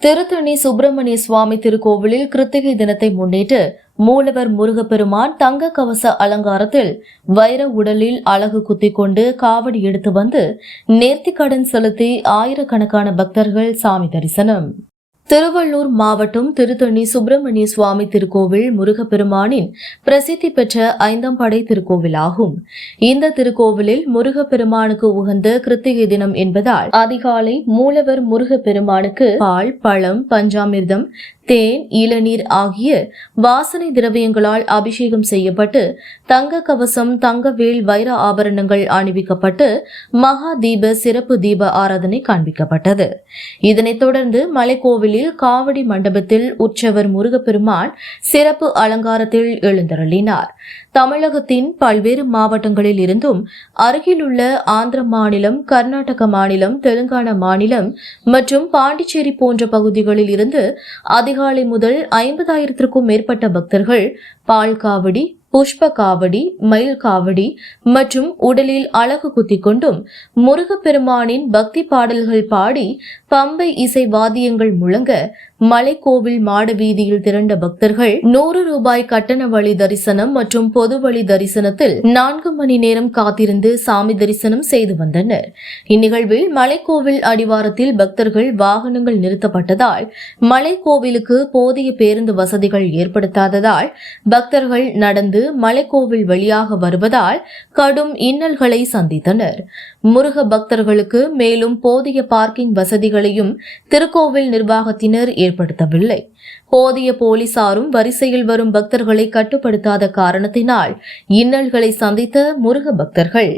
திருத்தணி சுப்பிரமணிய சுவாமி திருக்கோவிலில் கிருத்திகை தினத்தை முன்னிட்டு மூலவர் முருகப்பெருமான் தங்க கவச அலங்காரத்தில் வைர உடலில் அழகு குத்திக் கொண்டு காவடி எடுத்து வந்து நேர்த்திக்கடன் செலுத்தி ஆயிரக்கணக்கான பக்தர்கள் சாமி தரிசனம். திருவள்ளூர் மாவட்டம் திருத்தணி சுப்பிரமணிய சுவாமி திருக்கோவில் முருகப்பெருமானின் பிரசித்தி பெற்ற ஐந்தாம் படை திருக்கோவிலாகும். இந்த திருக்கோவிலில் முருகப்பெருமானுக்கு உகந்த கிருத்திகை தினம் என்பதால் அதிகாலை மூலவர் முருகப்பெருமானுக்கு பால் பழம் பஞ்சாமிர்தம் தேன் இளநீர் ஆகிய வாசனை திரவியங்களால் அபிஷேகம் செய்யப்பட்டு தங்க கவசம் தங்கவேல் வைர ஆபரணங்கள் அணிவிக்கப்பட்டு மகா தீப சிறப்பு தீப ஆராதனை காண்பிக்கப்பட்டது. இதனைத் தொடர்ந்து மலைக்கோவிலில் காவடி மண்டபத்தில் உற்சவர் முருகப்பெருமான் சிறப்பு அலங்காரத்தில் எழுந்தருளினார். தமிழகத்தின் பல்வேறு மாவட்டங்களில் இருந்தும் அருகிலுள்ள ஆந்திர மாநிலம் கர்நாடக மாநிலம் தெலுங்கானா மாநிலம் மற்றும் பாண்டிச்சேரி போன்ற பகுதிகளில் இருந்து அதிகாலை முதல் ஐம்பதாயிரத்திற்கும் மேற்பட்ட பக்தர்கள் பால் காவடி புஷ்ப காவடி மயில் காவடி மற்றும் உடலில் அழகு குத்திக்கொண்டும் முருகப்பெருமானின் பக்தி பாடல்கள் பாடி பம்பை இசை வாத்தியங்கள் முழங்க மலைக்கோவில் மாட வீதியில் திரண்ட பக்தர்கள் நூறு ரூபாய் கட்டண வழி தரிசனம் மற்றும் பொது வழி தரிசனத்தில் நான்கு மணி நேரம் காத்திருந்து சாமி தரிசனம் செய்து வந்தனர். இந்நிகழ்வில் மலைக்கோவில் அடிவாரத்தில் பக்தர்கள் வாகனங்கள் நிறுத்தப்பட்டதால் மலைக்கோவிலுக்கு போதிய பேருந்து வசதிகள் ஏற்படுத்தாததால் பக்தர்கள் நடந்து மலைக்கோவில் வழியாக வருவதால் கடும் இன்னல்களை சந்தித்தனர். முருக பக்தர்களுக்கு மேலும் போதிய பார்க்கிங் வசதிகளையும் திருக்கோவில் நிர்வாகத்தினர் ஏற்படுத்தவில்லை. போதிய போலீசாரும் வரிசையில் வரும் பக்தர்களை கட்டுப்படுத்தாத காரணத்தினால் இன்னல்களை சந்தித்த முருக பக்தர்கள்.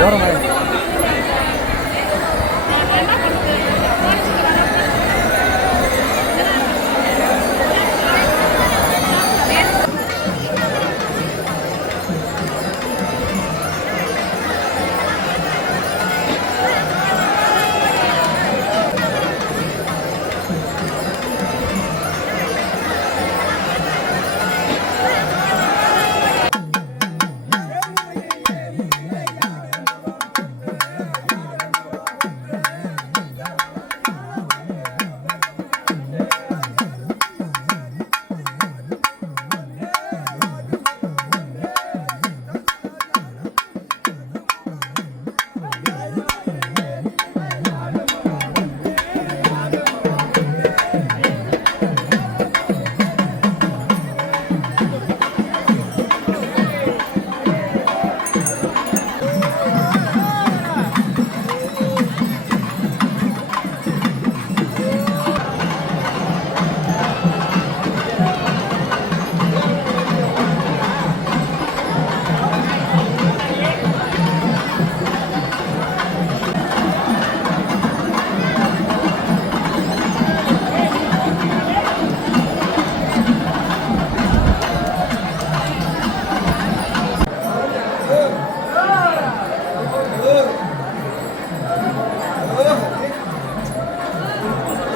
What am I?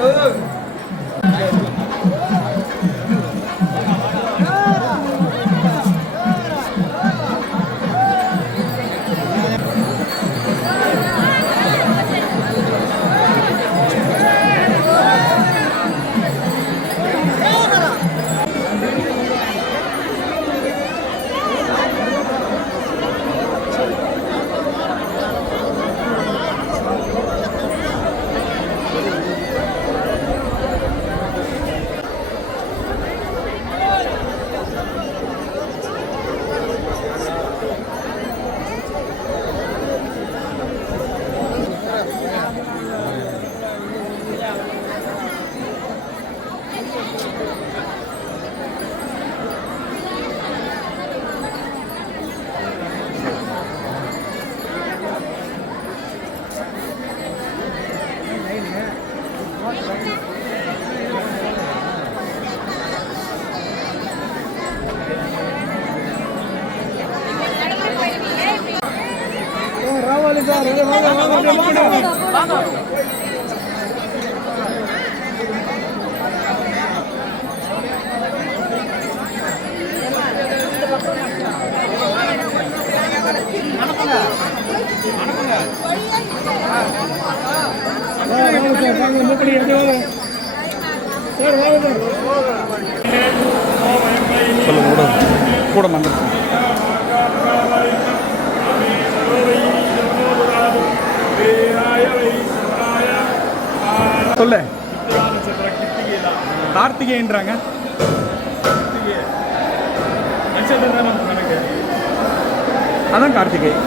응. சொல்லுங்க கூட கூட வந்துருச்சு சொல்ல. கார்த்திகேயன்றாங்க. அதான் கார்த்திகேயன்.